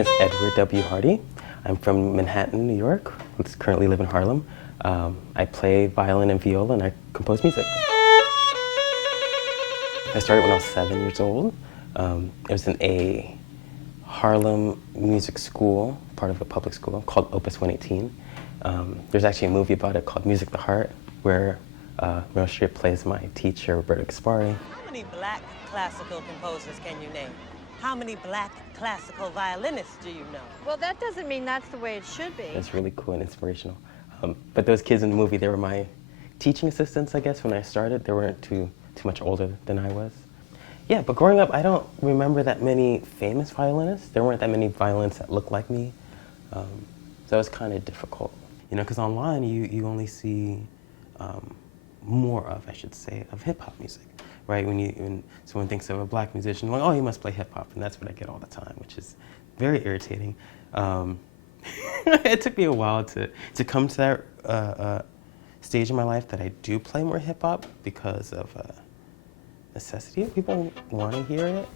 name is Edward W. Hardy. I'm from Manhattan, New York. I currently live in Harlem. I play violin and viola, and I compose music. I started when I was 7 years old. It was in a Harlem music school, part of a public school, called Opus 118. There's actually a movie about it called Music the Heart, where Meryl Streep plays my teacher, Roberto Gaspari. How many black classical composers can you name? How many black classical violinists do you know? Well, that doesn't mean that's the way it should be. It's really cool and inspirational. But those kids in the movie, they were my teaching assistants, I guess, when I started. They weren't too much older than I was. Yeah, but growing up, I don't remember that many famous violinists. There weren't that many violinists that looked like me. So it was kind of difficult. You know, because online, you only see more of, I should say, of hip-hop music, right? When someone thinks of a black musician, like, oh, he must play hip-hop, and that's what I get all the time, which is very irritating. It took me a while to come to that stage in my life that I do play more hip-hop because of necessity. People want to hear it.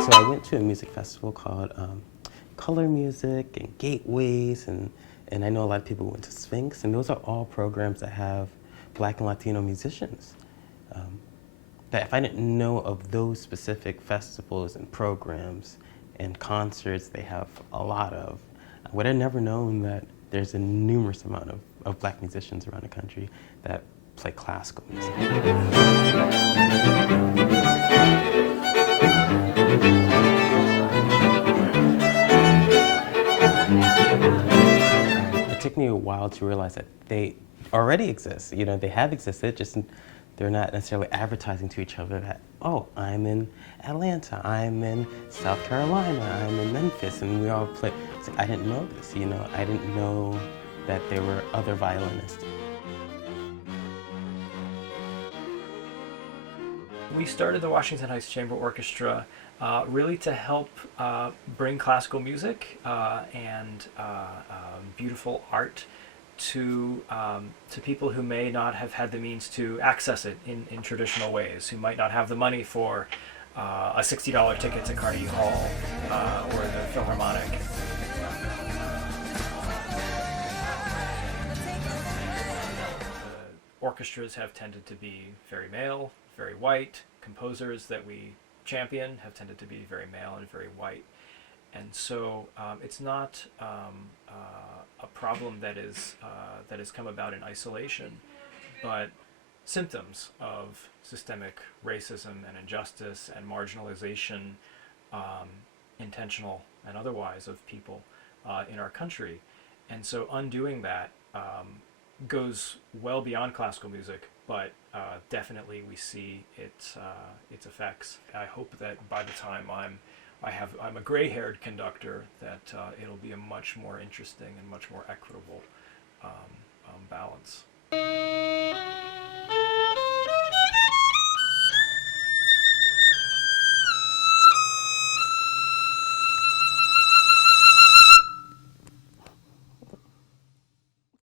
So I went to a music festival called Color Music and Gateways, and I know a lot of people went to Sphinx, and those are all programs that have Black and Latino musicians. That if I didn't know of those specific festivals and programs and concerts they have a lot of, I would have never known that there's a numerous amount of black musicians around the country that play classical music. It took me a while to realize that they already exist. You know, they have existed, just they're not necessarily advertising to each other that, oh, I'm in Atlanta, I'm in South Carolina, I'm in Memphis, and we all play. It's like, I didn't know this, you know, I didn't know that there were other violinists. We started the Washington Heights Chamber Orchestra really to help bring classical music and beautiful art to people who may not have had the means to access it in traditional ways, who might not have the money for a $60 ticket to Carnegie Hall or the Philharmonic. The orchestras have tended to be very male, very white. Composers that we champion have tended to be very male and very white. And so it's not a problem that has come about in isolation, but symptoms of systemic racism and injustice and marginalization, intentional and otherwise, of people in our country. And so undoing that goes well beyond classical music, but definitely we see its effects. I hope that by the time I'm a gray-haired conductor, that it'll be a much more interesting and much more equitable balance.